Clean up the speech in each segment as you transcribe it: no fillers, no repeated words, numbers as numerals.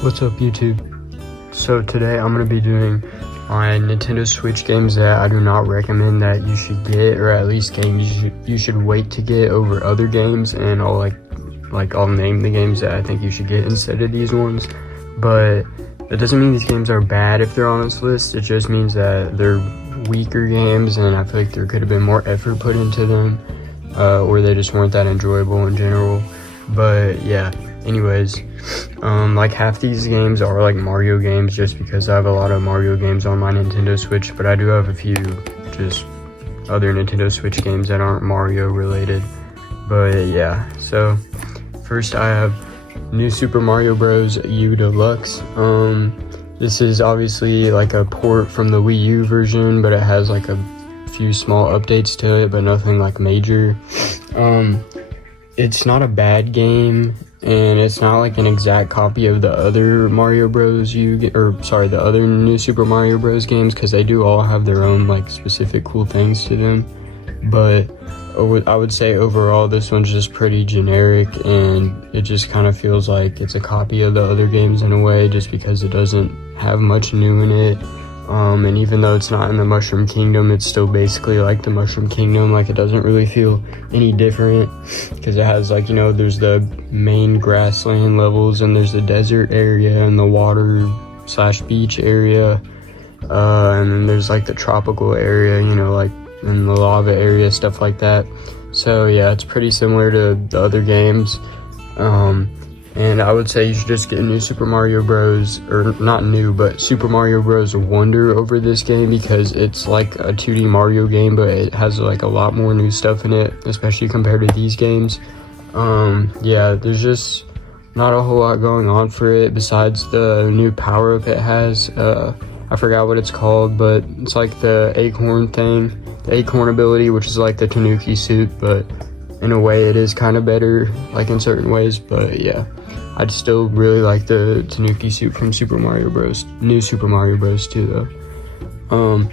What's up, YouTube? So today I'm going to be doing my Nintendo Switch games that I do not recommend that you should get, or at least games you should wait to get over other games, and I'll I'll name the games that I think you should get instead of these ones. But that doesn't mean these games are bad if they're on this list. It just means that they're weaker games, and I feel like there could have been more effort put into them, or they just weren't that enjoyable in general. But yeah, anyways, like half these games are like Mario games, just because I have a lot of Mario games on my Nintendo Switch, but I do have a few just other Nintendo Switch games that aren't Mario related. But yeah, so first I have New Super Mario Bros. U Deluxe. This is obviously like a port from the Wii U version, but it has like a few small updates to it, but nothing like major. It's not a bad game, and it's not like an exact copy of the other Mario Bros. The other New Super Mario Bros. Games, because they do all have their own like specific cool things to them. But I would say overall this one's just pretty generic, and it just kind of feels like it's a copy of the other games in a way, just because it doesn't have much new in it. And even though it's not in the Mushroom Kingdom, it's still basically like the Mushroom Kingdom. Like, it doesn't really feel any different, because it has like, there's the main grassland levels, and there's the desert area and the water/beach area, and then there's like the tropical area, like in the lava area, stuff like that. So yeah, it's pretty similar to the other games. And I would say you should just get New Super Mario Bros. Or not new, but Super Mario Bros. Wonder over this game, because it's like a 2D Mario game, but it has like a lot more new stuff in it, especially compared to these games. Yeah, there's just not a whole lot going on for it besides the new power-up it has. I forgot what it's called, but it's like the acorn thing, the acorn ability, which is like the Tanuki suit, but in a way it is kind of better, like in certain ways. But yeah, I'd still really like the Tanuki suit from New Super Mario Bros. 2 though.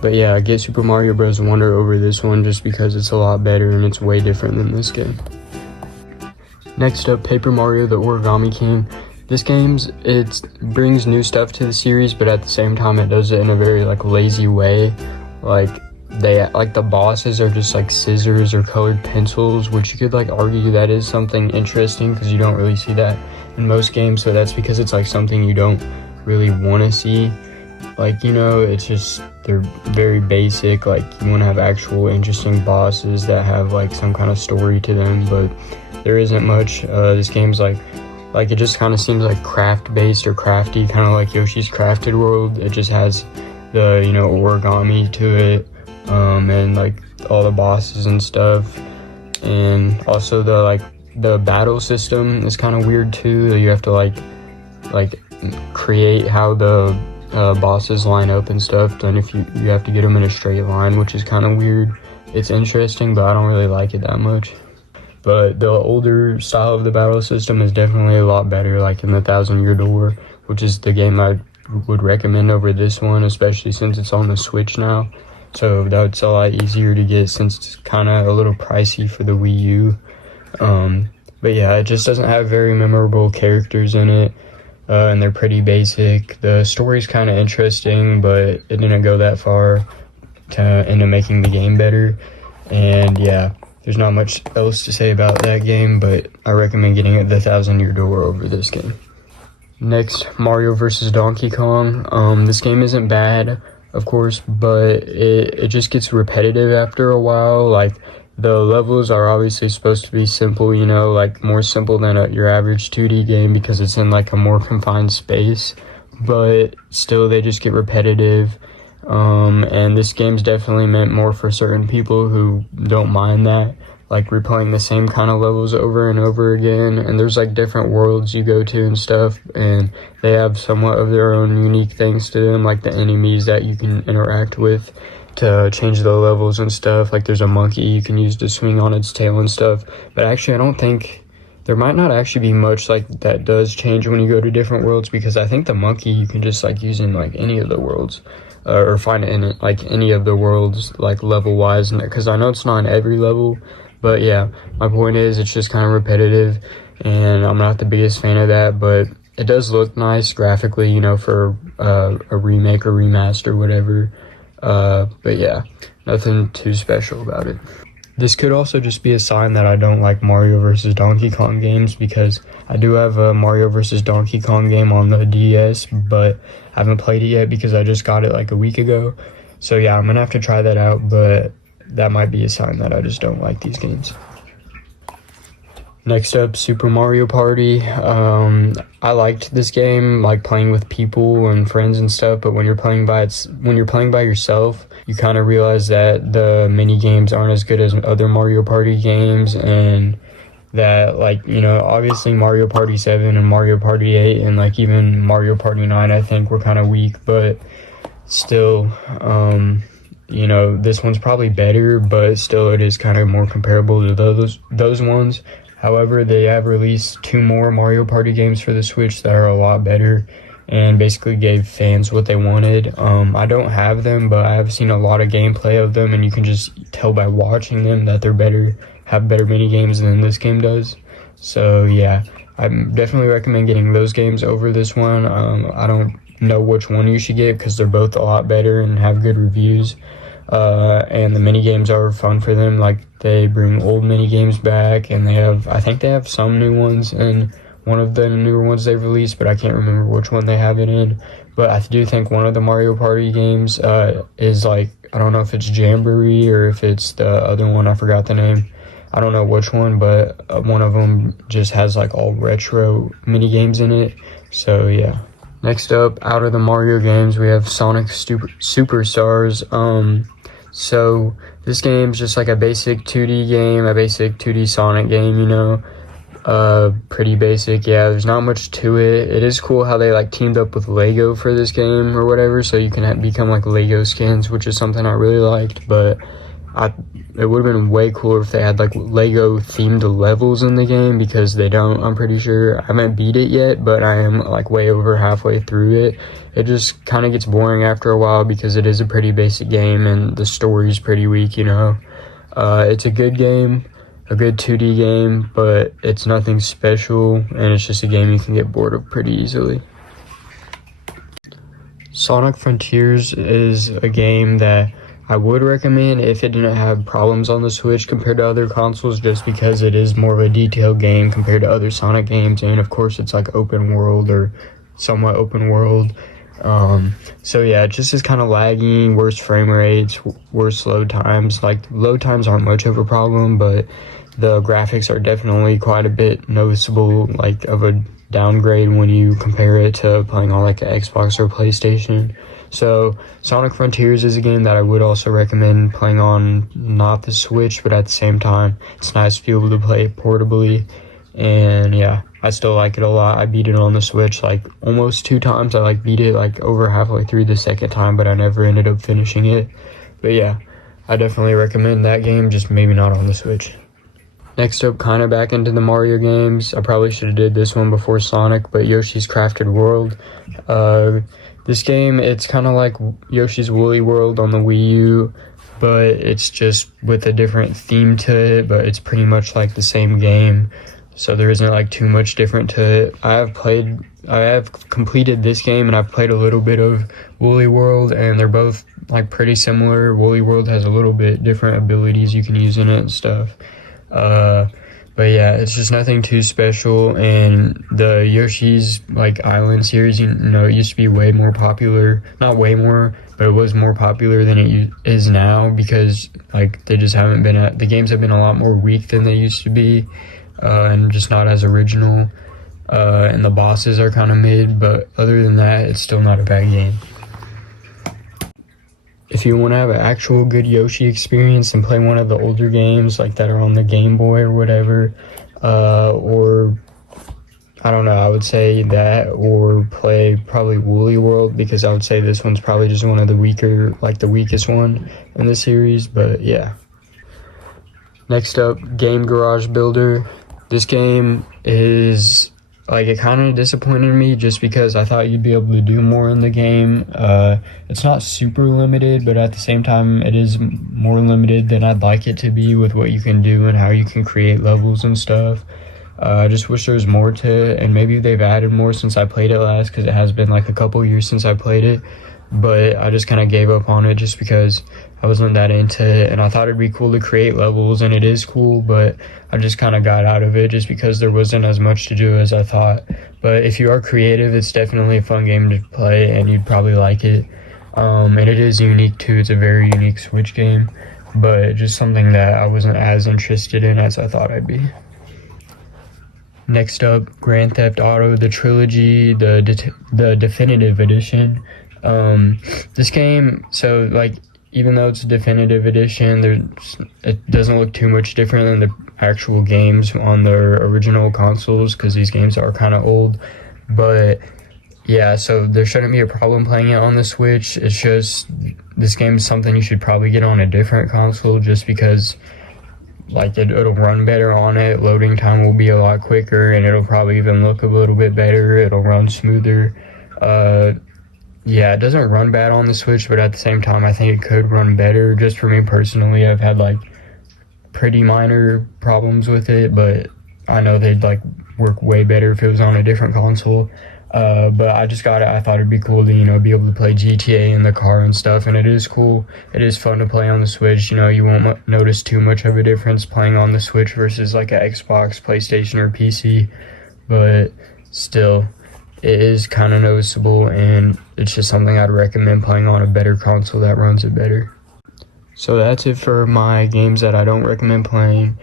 But yeah, I get Super Mario Bros. Wonder over this one just because it's a lot better and it's way different than this game. Next up, Paper Mario: The Origami King. This it brings new stuff to the series, but at the same time it does it in a very like lazy way. Like the bosses are just like scissors or colored pencils, which you could like argue that is something interesting, because you don't really see that in most games. So that's because it's like something you don't really want to see. Like, it's just, they're very basic. Like, you want to have actual interesting bosses that have like some kind of story to them, but there isn't much. This game's like it just kind of seems like craft based or crafty, kind of like Yoshi's Crafted World. It just has the origami to it, and like all the bosses and stuff, and also the battle system is kind of weird too. You have to like create how the bosses line up and stuff, and if you have to get them in a straight line, which is kind of weird. It's interesting, but I don't really like it that much. But the older style of the battle system is definitely a lot better, like in the Thousand Year Door, which is the game I would recommend over this one, especially since it's on the Switch now. So that's a lot easier to get, since it's kind of a little pricey for the Wii U. But yeah, it just doesn't have very memorable characters in it, and they're pretty basic. The story's kind of interesting, but it didn't go that far into making the game better. And yeah, there's not much else to say about that game, but I recommend getting it the Thousand Year Door over this game. Next, Mario vs. Donkey Kong. This game isn't bad, of course, but it just gets repetitive after a while. Like, the levels are obviously supposed to be simple, like more simple than your average 2D game, because it's in like a more confined space, but still they just get repetitive. And this game's definitely meant more for certain people who don't mind that, like replaying the same kind of levels over and over again. And there's like different worlds you go to and stuff, and they have somewhat of their own unique things to them, like the enemies that you can interact with to change the levels and stuff. Like, there's a monkey you can use to swing on its tail and stuff. But actually, I don't think there might not actually be much like that does change when you go to different worlds, because I think the monkey you can just like use in like any of the worlds. Or find it in like any of the worlds, like level wise, because I know it's not in every level. But yeah, my point is, it's just kind of repetitive, and I'm not the biggest fan of that, but it does look nice graphically, you know, for a remake or remaster, whatever. But yeah, nothing too special about it. This could also just be a sign that I don't like Mario vs. Donkey Kong games, because I do have a Mario vs. Donkey Kong game on the DS, but I haven't played it yet because I just got it like a week ago. So yeah, I'm gonna have to try that out, but that might be a sign that I just don't like these games. Next up, Super Mario Party. I liked this game, like playing with people and friends and stuff, but when you're playing by yourself, you kind of realize that the mini games aren't as good as other Mario Party games, and that, like, you know, obviously Mario Party 7 and Mario Party 8 and like even Mario Party 9 I think were kind of weak, but still, you know, this one's probably better, but still it is kind of more comparable to those ones. However, they have released 2 more Mario Party games for the Switch that are a lot better and basically gave fans what they wanted. I don't have them, but I have seen a lot of gameplay of them, and you can just tell by watching them that they're have better mini games than this game does. So yeah, I definitely recommend getting those games over this one. I don't know which one you should get because they're both a lot better and have good reviews. And the mini games are fun for them. Like, they bring old mini games back, and I think they have some new ones in one of the newer ones they've released, but I can't remember which one they have it in. But I do think one of the Mario Party games is like, I don't know if it's Jamboree or if it's the other one, I forgot the name. I don't know which one, but one of them just has like all retro mini games in it. So yeah. Next up, out of the Mario games, we have Sonic Superstars. So this game's just like a basic 2D game, a basic 2D Sonic game, you know. Pretty basic. Yeah, there's not much to it. It is cool how they like teamed up with Lego for this game or whatever, so you can become like Lego skins, which is something I really liked. But it would have been way cooler if they had like Lego themed levels in the game, because they don't, I'm pretty sure. I haven't beat it yet, but I am like way over halfway through it. It just kind of gets boring after a while because it is a pretty basic game and the story's pretty weak, you know. It's a good game, a good 2D game, but it's nothing special, and it's just a game you can get bored of pretty easily. Sonic Frontiers is a game that I would recommend if it didn't have problems on the Switch compared to other consoles, just because it is more of a detailed game compared to other Sonic games, and of course it's like open world or somewhat open world. So yeah, it just is kind of laggy, worse frame rates, worse load times. Like, load times aren't much of a problem, but the graphics are definitely quite a bit noticeable, like of a downgrade when you compare it to playing on like an Xbox or PlayStation. So Sonic Frontiers is a game that I would also recommend playing on not the Switch, but at the same time, it's nice to be able to play it portably. And yeah, I still like it a lot. I beat it on the Switch like almost 2 times. I like beat it like over halfway through the second time, but I never ended up finishing it. But yeah, I definitely recommend that game, just maybe not on the Switch. Next up, kind of back into the Mario games. I probably should have did this one before Sonic, but Yoshi's Crafted World. This game, it's kind of like Yoshi's Woolly World on the Wii U, but it's just with a different theme to it, but it's pretty much like the same game, so there isn't like too much different to it. I have completed this game, and I've played a little bit of Woolly World, and they're both like pretty similar. Woolly World has a little bit different abilities you can use in it and stuff. But yeah, it's just nothing too special, and the Yoshi's like Island series, you know, it used to be way more popular. Not way more, but it was more popular than it is now, because like the games have been a lot more weak than they used to be, and just not as original, and the bosses are kind of mid, but other than that, it's still not a bad game. If you want to have an actual good Yoshi experience and play one of the older games like that are on the Game Boy or whatever, or I don't know, I would say that, or play probably Woolly World, because I would say this one's probably just one of the weaker, like the weakest one in the series. But yeah. Next up, Game Garage Builder. This game is like, it kind of disappointed me just because I thought you'd be able to do more in the game. It's not super limited, but at the same time, it is more limited than I'd like it to be with what you can do and how you can create levels and stuff. I just wish there was more to it, and maybe they've added more since I played it last, because it has been like a couple years since I played it. But I just kind of gave up on it just because I wasn't that into it, and I thought it'd be cool to create levels, and it is cool, but I just kind of got out of it just because there wasn't as much to do as I thought. But if you are creative, it's definitely a fun game to play, and you'd probably like it. And it is unique too. It's a very unique Switch game, but just something that I wasn't as interested in as I thought I'd be. Next up, Grand Theft Auto, the trilogy, the definitive edition. This game, so like, even though it's a definitive edition, it doesn't look too much different than the actual games on their original consoles, because these games are kind of old. But yeah, so there shouldn't be a problem playing it on the Switch. It's just, this game is something you should probably get on a different console, just because like it'll run better on it. Loading time will be a lot quicker, and it'll probably even look a little bit better. It'll run smoother. Yeah, it doesn't run bad on the Switch, but at the same time, I think it could run better. Just for me personally, I've had like pretty minor problems with it, but I know they'd like work way better if it was on a different console. But I just got it. I thought it'd be cool to, be able to play GTA in the car and stuff, and it is cool. It is fun to play on the Switch. You won't notice too much of a difference playing on the Switch versus like an Xbox, PlayStation, or PC, but still, it is kind of noticeable, and it's just something I'd recommend playing on a better console that runs it better. So that's it for my games that I don't recommend playing.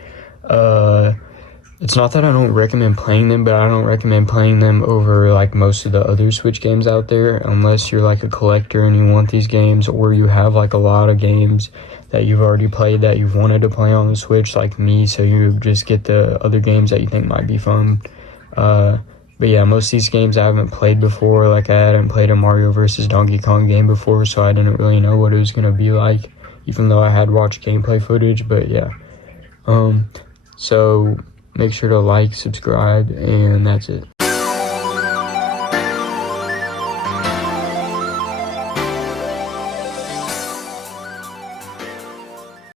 It's not that I don't recommend playing them, but I don't recommend playing them over like most of the other Switch games out there, unless you're like a collector and you want these games, or you have like a lot of games that you've already played that you've wanted to play on the Switch, like me, so you just get the other games that you think might be fun. But yeah, most of these games I haven't played before. Like, I hadn't played a Mario vs. Donkey Kong game before, so I didn't really know what it was going to be like, even though I had watched gameplay footage. But yeah, so make sure to like, subscribe, and that's it.